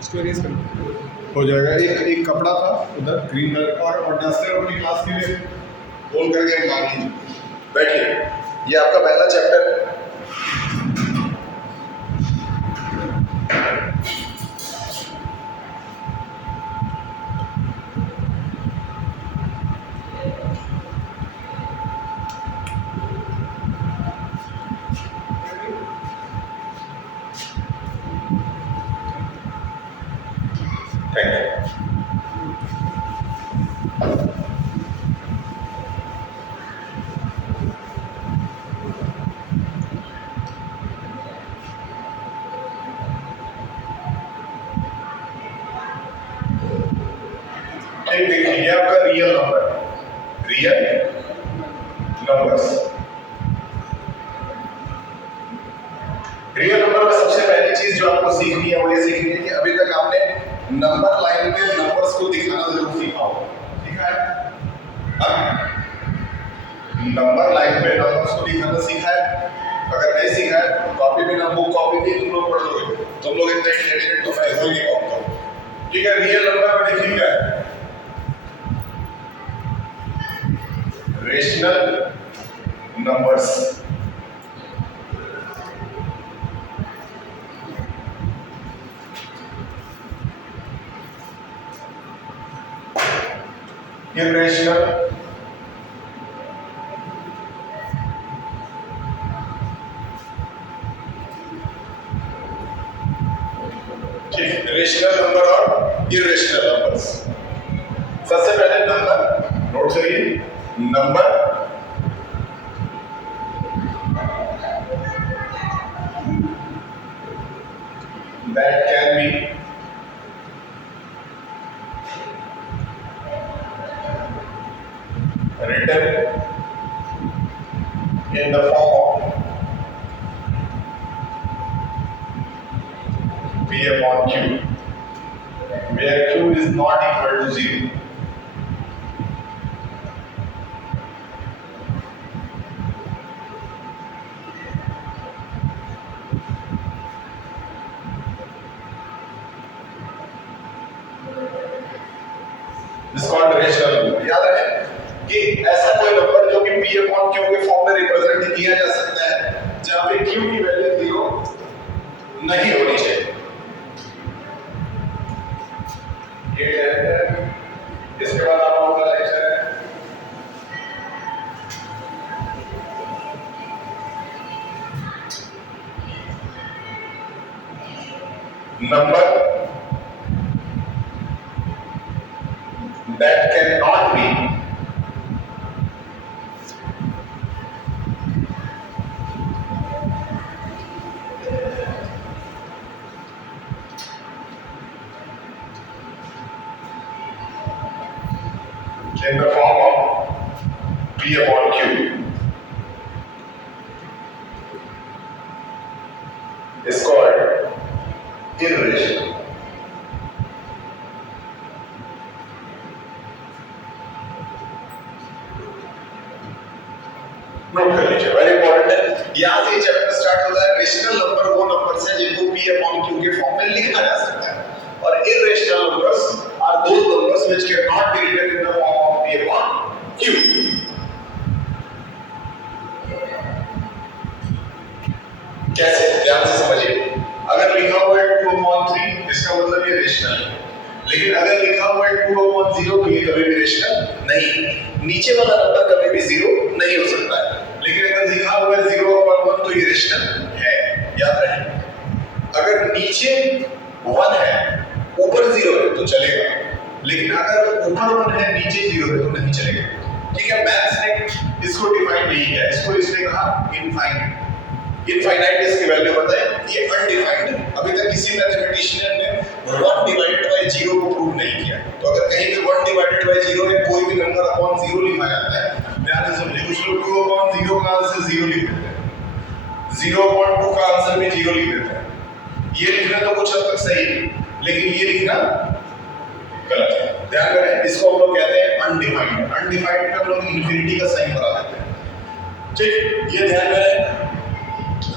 इसको इरेज कर दो। हो जाएगा। एक कपड़ा था उधर ग्रीन कलर का और डस्टर अपनी क्लास के लिए होल करके मान लीजिए। बैठिए, ये आपका पहला चैप्टर है। Thank you. ठीक, देखिए ये आपका real number, real numbers. Real number में सबसे पहली चीज जो आपको सीखनी है वो ये सीखनी है कि अभी तक आपने नंबर लाइन में नंबर्स को दिखाना जरूर सीखा हो। ठीक है? नंबर लाइन पे नंबर्स को दिखाना सीखा है? अगर नहीं सीखा है तो कॉपी में ना बुक कॉपी नहीं तुम लोग पढ़ लोगे। तुम लोग इतने इंटेलिजेंट तो मैं हो ही नहीं पाऊंगा। ठीक है? रियल नंबर में देखिए क्या है, रेशनल नंबर्स। irrational ठीक, रेशनल नंबर और इरेशनल नंबर्स। सबसे पहले नंबर नोट करिए, number that can be written in the form of P upon Q, where Q is not equal to 0. This called rational number. याद रहे कि ऐसा कोई नंबर जो कि P upon Q के फॉर्म में रिप्रेजेंट किया जा सकता है जहां पे Q की वैल्यू 0 नहीं होनी चाहिए। ये है, इसके बाद आप लोगों का लेक्चर है number that cannot be in the form of P upon Q is called irrational. Note कर लीजिए, वेरी इंपॉर्टेंट है। यहां से चैप्टर स्टार्ट होता है। रेशनल नंबर वो नंबर्स हैं जिनको P upon Q के फॉर्म में लिखा जा सकता है और irrational numbers are those numbers which cannot be written in the form of P upon Q. कैसे? ध्यान से समझिए। अगर लिखा हुआ है 2 upon 3 इसका मतलब ये रेशनल है, लेकिन अगर लिखा हुआ है 2 upon 0 तो ये कभी भी रेशनल नहीं। नीचे वाला नंबर कभी भी 0 नहीं हो सकता है, लेकिन अगर लिखा हुआ है 0 upon 1 तो ये रेशनल है। याद रहे, अगर नीचे 1 है ऊपर 0 है तो चलेगा, लेकिन अगर ऊपर 1 है नीचे 0 है तो नहीं चलेगा। ठीक है? मैथ्स ने इसको डिफाइन नहीं किया, इसको इसने कहा इनफाइनाइट। इनफाइनाइट इसकी वैल्यू बताए, ये अनडिफाइंड है। अभी तक किसी मैथमेटिशियन ने 1 डिवाइडेड बाय 0 को प्रूव नहीं किया। तो अगर कहीं पे 1 डिवाइडेड बाय 0 है कोई भी नंबर अपॉन 0 लिखा जाता है, ध्यान से समझिए। कुछ लोग 2 अपॉन 0 का आंसर 0 लिख देते हैं, 0 अपॉन 2 का आंसर भी 0 लिख देते हैं। ये लिखना तो कुछ हद तक सही है, लेकिन ये लिखना गलत है। ध्यान करें, इसको हम लोग कहते हैं अनडिफाइंड। अनडिफाइंड का हम लोग इन्फिनिटी का साइन बना देते हैं। ठीक, ये ध्यान में रहे।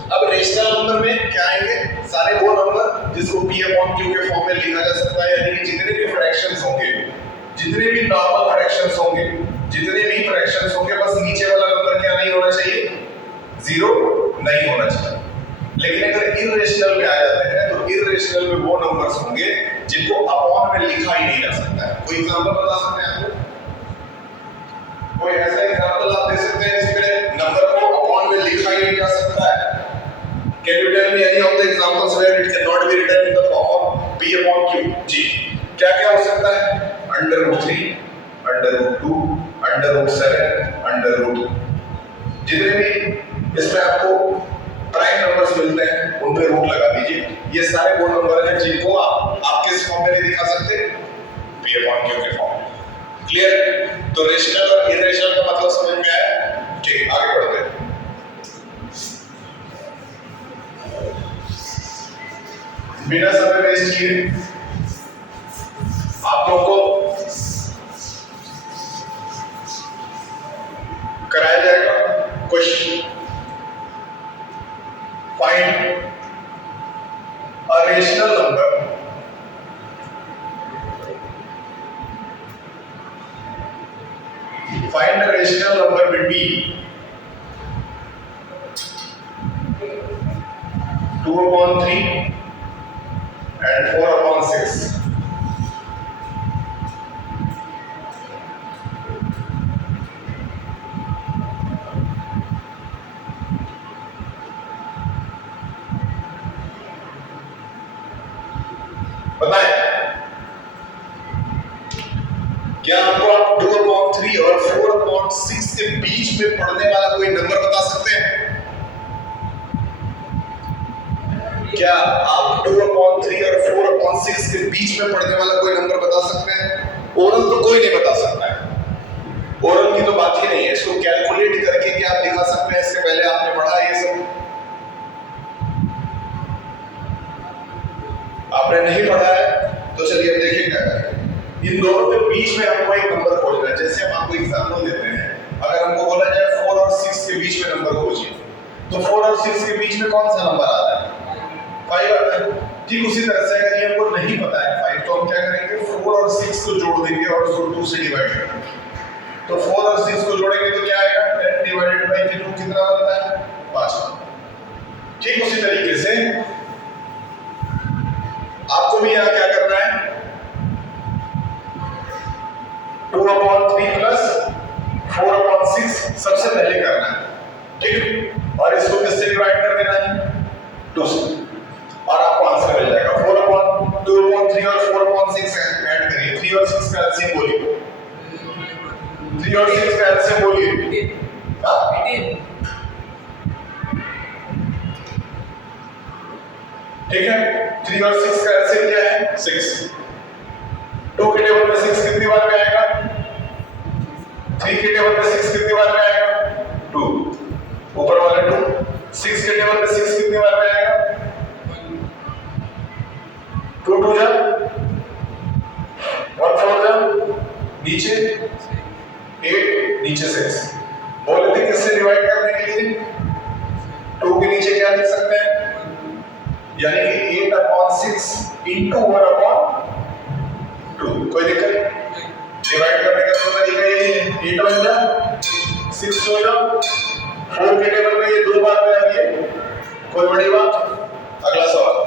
अब रेशनल नंबर में क्या आएंगे? सारे वो नंबर जिसको p अपॉन q के फॉर्म में लिखा जा सकता है, यानी कि जितने भी फ्रैक्शंस होंगे, जितने भी नॉर्मल फ्रैक्शंस होंगे, जितने भी फ्रैक्शंस होंगे, बस नीचे वाला नंबर क्या नहीं होना चाहिए? जीरो नहीं होना चाहिए। लेकिन अगर इर्रेशनल में आ जाते हैं तो इर्रेशनल में वो नंबर्स होंगे जिनको अपॉन में लिखा ही नहीं जा सकता है। कोई एग्जांपल बता सकते हैं आपको? कोई ऐसा एग्जांपल आप दे सकते हैं जिसमें नंबर को अपॉन में लिखा ही नहीं जा सकता है? Can you tell me any of the examples where it cannot be written in the form of p upon q? जी, क्या क्या हो सकता है? Under root 3, under root 2, under root 7, under root. जितने भी इसमें आपको प्राइम नंबर्स मिलते हैं उन पे रूट लगा दीजिए। ये सारे वो नंबर हैं जिनको आप किस फॉर्म में नहीं दिखा सकते? p upon q के फॉर्म में। क्लियर? तो रेशनल और इरेशनल का मतलब समझ में आया? ठीक, आगे बढ़ते हैं। बिना समय वेस्ट किए आप लोगों को कराया जाएगा question. Find a rational number find a rational number between 2 upon 3 and 4 upon 6. बताएं, क्या आपको आप 2 upon 3 और 4 upon 6 के बीच में पढ़ने वाला कोई नंबर बता सकते हैं? क्या आप 2 upon 3 और 4 upon 6 के बीच में पढ़ने वाला कोई नंबर बता सकते हैं? ओरल तो कोई नहीं बता सकता है, ओरल की तो बात ही नहीं है। इसको कैलकुलेट करके क्या आप दिखा सकते हैं? इससे पहले आपने पढ़ा ये सब? आपने नहीं पढ़ा है तो चलिए अब देखिए क्या करें। इन दोनों के बीच में हमको एक नंबर खोजना है। जैसे हम आपको एग्जाम्पल देते हैं, अगर हमको बोला जाए 4 और 6 के बीच में नंबर खोजिए, तो 4 और 6 के बीच में कौन सा नंबर आता है? 5 आता है। ठीक उसी तरह से अगर ये हमको नहीं पता है 5, तो हम क्या करेंगे? 4 और 6 को जोड़ देंगे और उसको 2 से डिवाइड करेंगे। तो 4 और 6 को जोड़ेंगे तो क्या आएगा? 10 डिवाइडेड बाय 2 कितना बनता है? 5। ठीक उसी तरीके से आपको भी यहाँ क्या करना है? 2 upon 3 plus 4 upon 6 सबसे पहले करना है, ठीक? और इसको किससे डिवाइड कर देना है? 2 से, और आपको आंसर मिल जाएगा। 4 upon 2 upon 3 और 4 upon 6 ऐड करिए। 3 और 6 का एलसीएम बोलिए। 3 और 6 का एलसीएम बोलिए। ठीक है, 3 और 6 का एलसीएम क्या है? 6। 2 के टेबल में 6 कितनी बार में आएगा? 3 के टेबल में 6 कितनी बार में आएगा? 2। ऊपर वाला 2। 6 के टेबल में 6 कितनी बार में आएगा? 2 2 जा 1 4 जा, नीचे 8, नीचे 6। बोले थे किससे डिवाइड करने के लिए? 2 के नीचे क्या लिख सकते हैं? यानी कि 8 upon 6 into 1 upon 2। कोई दिक्कत नहीं? डिवाइड करने का तो तरीका यही है। 8 बन जा 6 हो जा, 4 के टेबल में ये 2 बार में आ रही है, कोई बड़ी बात? अगला सवाल।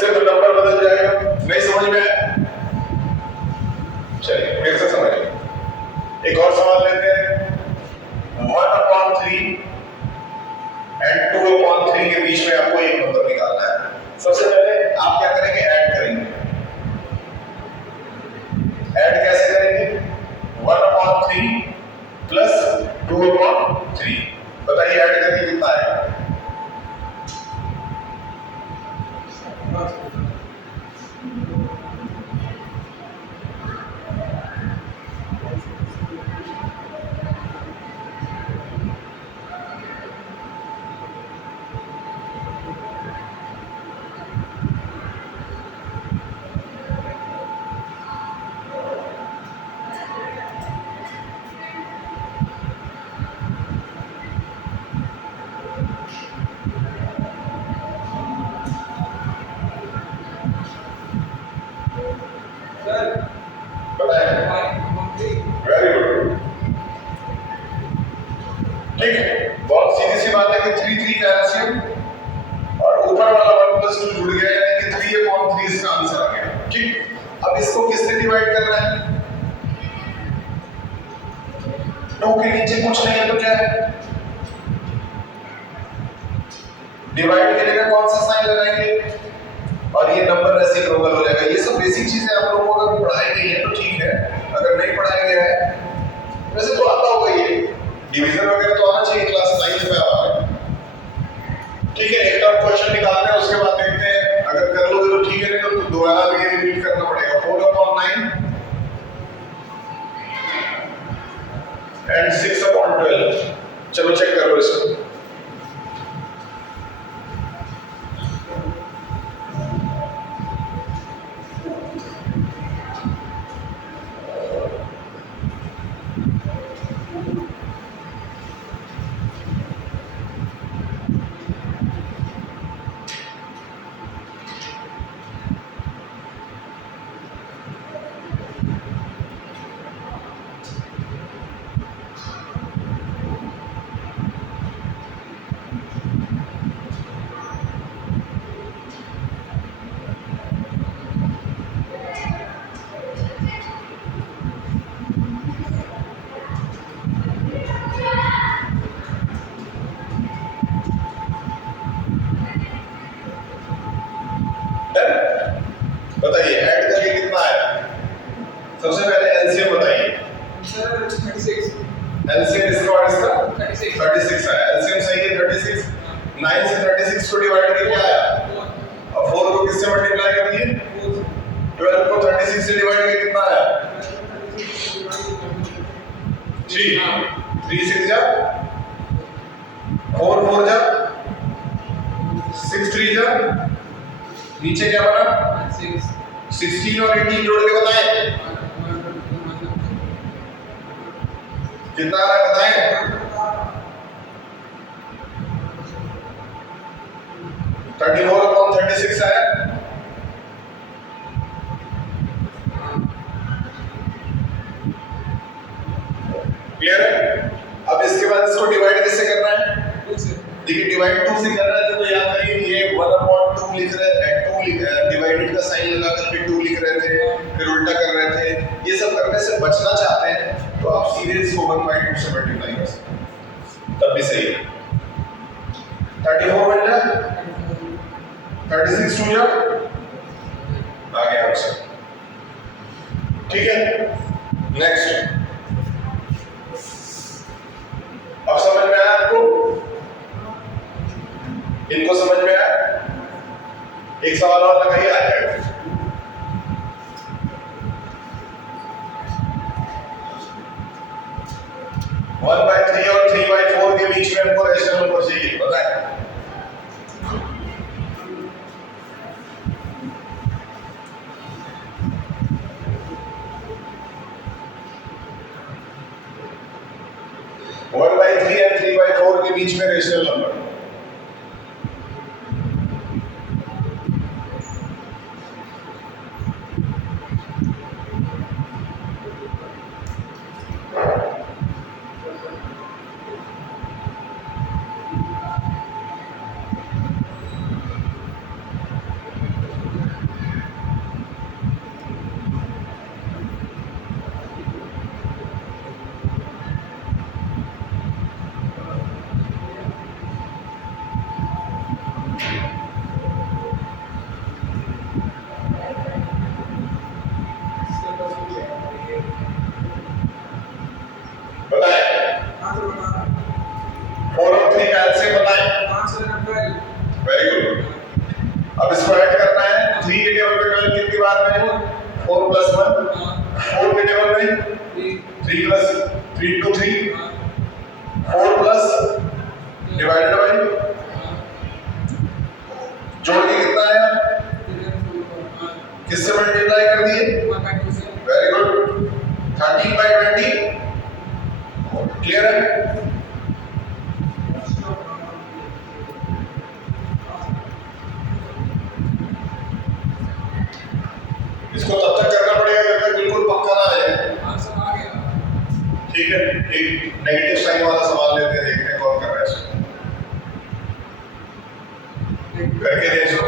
सिर्फ नंबर बदल जाएगा, नहीं समझ में आया? चलिए फिर से समझिए। एक और सवाल लेते हैं। 1 upon 3 and 2 upon 3 के बीच में आपको एक नंबर निकालना है। सबसे पहले आप क्या करेंगे? ऐड करेंगे। ऐड कैसे करेंगे? 1 upon 3 प्लस 2 upon 3। बताइए ऐड करके कितना आएगा? प्लस 2 जुड़ गया, यानी कि 3/3 इसका आंसर आ गया। ठीक, अब इसको किससे डिवाइड करना है? 2 के नीचे कुछ नहीं है तो क्या है? डिवाइड की जगह कौन सा साइन लगाएंगे और ये नंबर रेसिप्रोकल हो जाएगा। ये सब बेसिक चीजें आप लोगों को अगर पढ़ाई गई है तो ठीक है, अगर नहीं पढ़ाया गया है वैसे तो आता होगा, ये डिवीजन वगैरह तो आना चाहिए, क्लास 9 में आता है। ठीक है, एक और क्वेश्चन निकालते हैं, उसके बाद देखते हैं, अगर कर लोगे तो ठीक है, नहीं तो दोबारा भी ये रिपीट करना पड़ेगा। 4/9 एंड 6/12। चलो चेक करो इसको। बताइए ऐड करके कितना आया? सबसे पहले एलसीएम बताइए। सर 36। एलसीएम इसका और इसका 36 आया। एलसीएम सही है 36। 9 से 36 को डिवाइड करके क्या आया? अब 4 को किससे मल्टीप्लाई कर दिए? 12 को 36 से डिवाइड करके कितना आया? 3 6 जा 4 4 जा 6 3 जा, नीचे क्या बना? 16 और 18 जोड़ के बताएं कितना आ रहा है, बताएं। 34/36 आया। क्लियर है? अब इसके बाद इसको डिवाइड किससे करना है? देखिए डिवाइड 2 से करना है तो याद करिए ये 1/2 लिख रहे हैं, 2 डिवाइडेड का साइन लगा करके 2 लिख रहे थे, फिर उल्टा कर रहे थे। ये सब करने से बचना चाहते हैं तो आप सीधे इसको 1/2 से मल्टीप्लाई कर सकते हैं, तब भी सही है। 34 बन जाए, 36 2 जा, आ गया आंसर। ठीक है, नेक्स्ट। अब समझ में आया आपको? इनको समझ में आया? एक सवाल और लगाइए, आ जाएगा। वन बाय 3 और 3/4 के बीच में हमको रेशनल नंबर चाहिए, बताएं। वन बाय 3 और 3/4 के बीच में रेशनल नंबर। Very good. अब इसको ऐड करना है, 3 के टेबल पे 12 कितनी बार में? 4 + 1, 4 के टेबल में 3 + 3 × 3, 4 प्लस डिवाइडेड बाय, जोड़ के कितना आया? किससे मल्टीप्लाई कर दिए? Very good, 13/20। क्लियर है? इसको तब तक करना पड़ेगा जब तक बिल्कुल पक्का ना आ जाए। ठीक है, एक नेगेटिव साइन वाला सवाल लेते हैं, देखते हैं कौन कर रहा है इसको। करके देखो।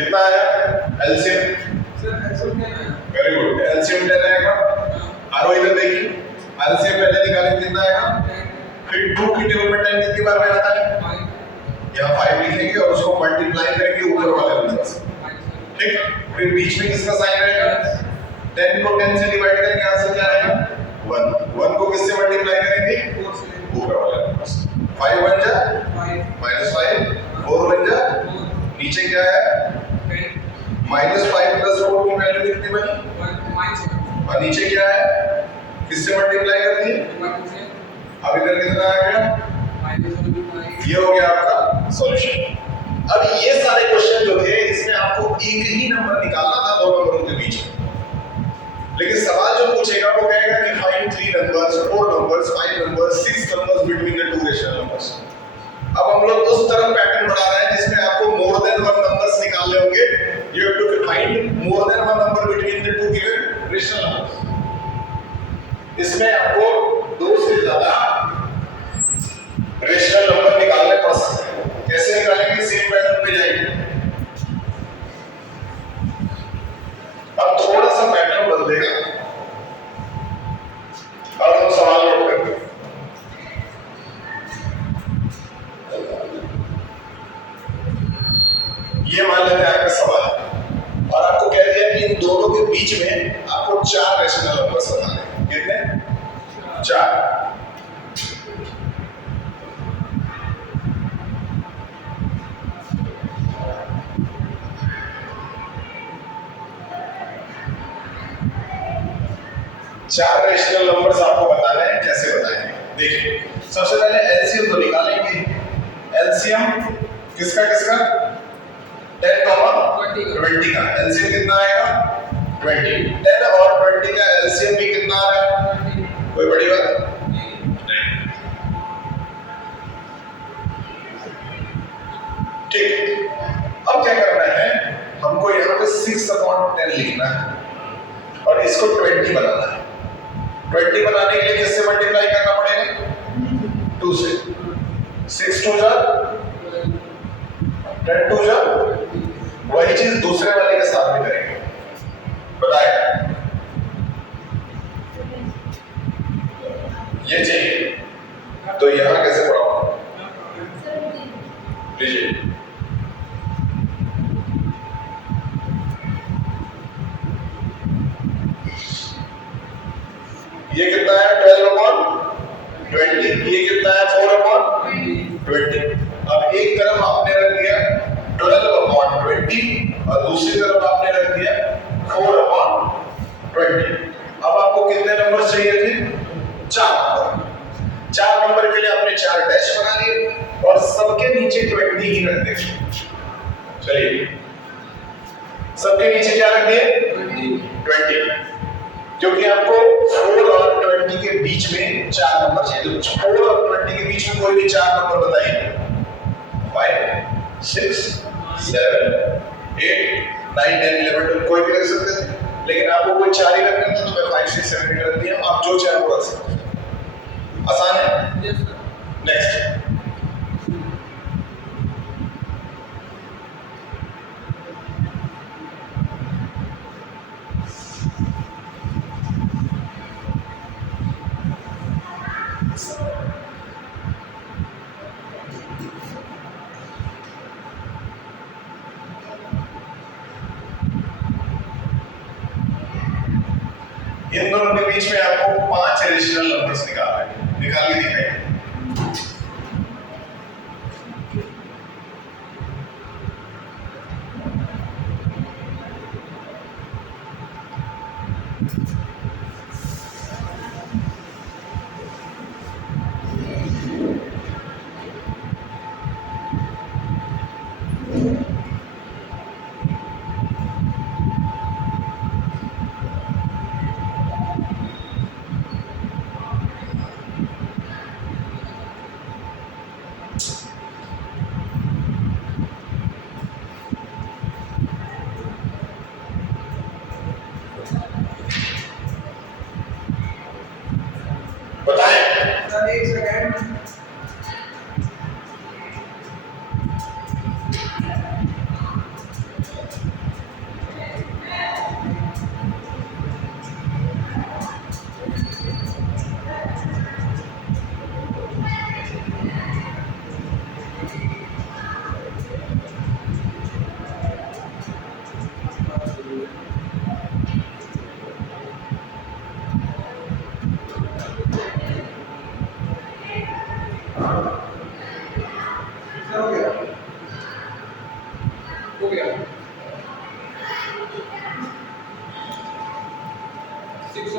कितना आया एलसीएम? सर एक्सेल में आया। वेरी गुड, एलसीएम 10 आएगा। आरो इधर देखिए, एलसीएम पहले निकालें कितना आएगा, फिर 2 की टेबल में 10 कितनी बार में आता है, यहाँ 5 लिखेंगे और उसको मल्टीप्लाई करेंगे ऊपर वाले नंबर से, ठीक। फिर बीच में किसका साइन रहेगा, 10 को 10 से डिवाइड करेंगे, यहाँ से क्या आएगा 1, 1 को किससे मल्टीप्लाई करेंगे, ऊपर वाले नंबर से। 5 बन जा -5, 4 बन जा, नीचे क्या है -5 + 4 की वैल्यू कितनी बनी, और नीचे क्या है, किससे मल्टीप्लाई कर दिए, अब इधर कितना आ गया, ये हो गया आपका सॉल्यूशन। अब ये सारे क्वेश्चन जो थे इसमें आपको एक ही नंबर निकालना था दो नंबरों के बीच में, लेकिन सवाल जो पूछेगा वो कहेगा कि find 3 numbers, 4 numbers, 5 numbers, 6 numbers between the two rational numbers. अब हम लोग उस तरह पैटर्न बढ़ा रहे हैं जिसमें आपको मोर देन 1 नंबर्स निकालने होंगे। You have to find more than 1 number between the two given rational numbers. इसमें आपको 2 से ज्यादा रेशनल नंबर निकालने पड़ सकते हैं। कैसे निकालेंगे, सेम पैटर्न पे जाएंगे। अब थोड़ा सा पैटर्न बदलेगा, अब हम सवाल नोट करते हैं। ये मान लेते हैं आपका सवाल है और आपको कह दिया कि इन दोनों के बीच में आपको 4 रेशनल नंबर्स बताने हैं। कितने, 4। चार रेशनल नंबर्स आपको बताने हैं, कैसे बताएंगे देखिए। सबसे पहले एलसीएम तो निकालेंगे। एलसीएम किसका किसका, 10 20 का एलसीएम कितना आएगा 20। 10 और 20 का एलसीएम भी कितना आ रहा है, कोई बड़ी बात ठीक। अब क्या करना है, हमको यहाँ पे 6/10 लिखना है और इसको 20 बनाना है। 20 बनाने के लिए किससे मल्टीप्लाई करना पड़ेगा, 2 से। 6 2 जा 10 2 जा, वही चीज दूसरे वाले के साथ में करेंगे। बताए ये चाहिए, तो यहां कैसे पढ़ाओ, लीजिए। ये कितना है 12/20, ये कितना है 4/20। अब एक तरफ आपने रख दिया 12/20 और दूसरी तरफ आपने रख दिया 4/20। अब आपको कितने नंबर चाहिए थे, 4 नंबर। 4 नंबर के लिए आपने 4 डैश बना लिए और सबके नीचे 20 ही रख दिए। चलिए सबके नीचे क्या रख दिए 20, क्योंकि आपको 4 और 20 के बीच में 4 नंबर चाहिए। तो 4 और 20 के बीच में कोई भी 4 नंबर बताइए, 5 6 7 8 9 10 11 कोई भी रख सकते थे, लेकिन आपको कोई 4 ही रखना था तो मैं 5 6 7 8 रख दिया। आप जो चाहे वो रख सकते हैं, आसान है। नेक्स्ट इन दोनों के बीच में आपको 5 एडिशनल नंबर्स निकाल के दिखाएंगे। एक सेकंड,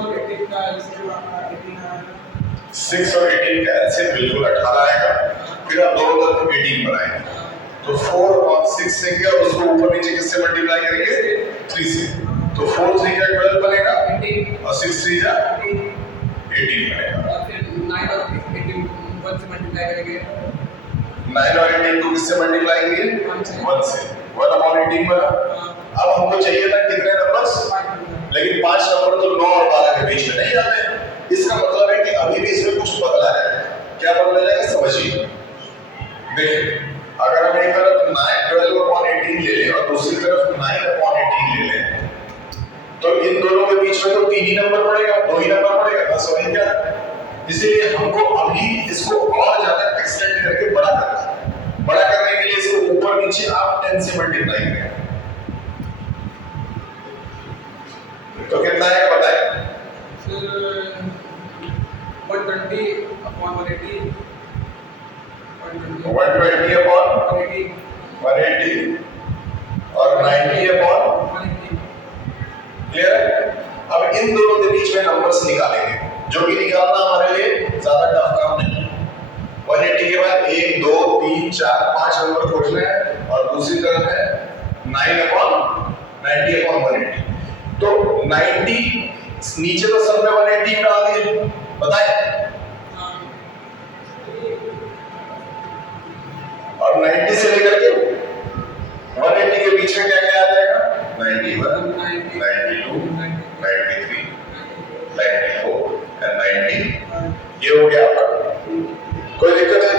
और 18 का एलसीएम आपका 18 आएगा। 6 और 18 का एलसीएम बिल्कुल 18 आएगा। फिर आप दोनों तरफ 18 बनाएंगे तो 4 और 6 लेंगे और उसको ऊपर नीचे किससे मल्टीप्लाई करेंगे 3 से। तो 4 3 का 12 बनेगा 18 और 6 3 जा 18 बनेगा। और फिर 9 और 18 1 से मल्टीप्लाई करेंगे 9 और 18 को किससे मल्टीप्लाई करेंगे 1 से 1 अपॉन 18 बना। अब हमको चाहिए था कितने नंबर्स, लेकिन 5 नंबर तो 9 और 12 के बीच में नहीं आते। इसका मतलब है कि अभी भी इसमें कुछ बदला है। क्या बदला जाएगा समझिए। देखिए अगर हम एक तरफ 12 अपॉन 18 ले लें और दूसरी तरफ 9 अपॉन 18 ले लें तो इन दोनों के बीच में तो 3 ही नंबर पड़ेगा, 2 ही नंबर पड़ेगा, बस वही क्या। इसीलिए हमको अभी इसको और ज्यादा एक्सटेंड करके बड़ा करना है। बड़ा करने के लिए इसको ऊपर नीचे आप 10 से मल्टीप्लाई करें तो कितना आएगा बताएं। फिर 120 अपॉन 180 120 अपॉन 180 और 90 अपॉन 180। क्लियर है। अब इन दोनों के बीच में नंबर्स निकालेंगे जो कि निकालना हमारे लिए ज्यादा टफ काम नहीं। 180 के बाद 1 2 3 4 5 नंबर खोजना है और दूसरी तरफ है 9 अपॉन 90 अपॉन 180। तो 90 नीचे तो सब में 180 डाल दिए, बताएं। और 90 से लेकर के 180 के बीच में क्या क्या आ जाएगा 91 92 93 94 एंड 90। ये हो गया आपका, कोई दिक्कत है?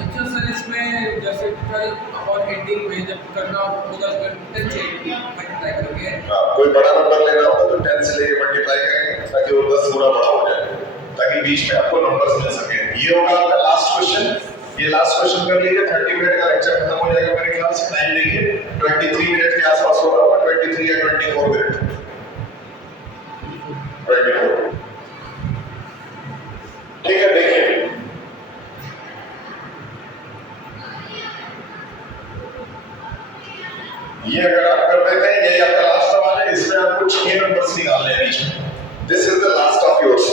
अच्छा सर इसमें जैसे 12 और 18 में जब करना होगा तो 10 से मल्टीप्लाई करोगे। कोई बड़ा नंबर लेना होगा तो 10 से लेके मल्टीप्लाई करेंगे ताकि वो 10 गुना बड़ा हो जाए, ताकि बीच में आपको नंबर्स मिल सके। ये होगा आपका लास्ट क्वेश्चन। ये लास्ट क्वेश्चन कर लीजिए। 30 मिनट का लेक्चर खत्म हो जाएगा मेरे ख्याल से। टाइम देखिए 23 मिनट के आसपास होगा, 23 या 24 मिनट 24। ठीक है देखिए ये अगर आप कर देते हैं, यही आपका लास्ट सवाल है। इसमें आपको 6 नंबर्स निकालने हैं बीच में। This is the last of yours.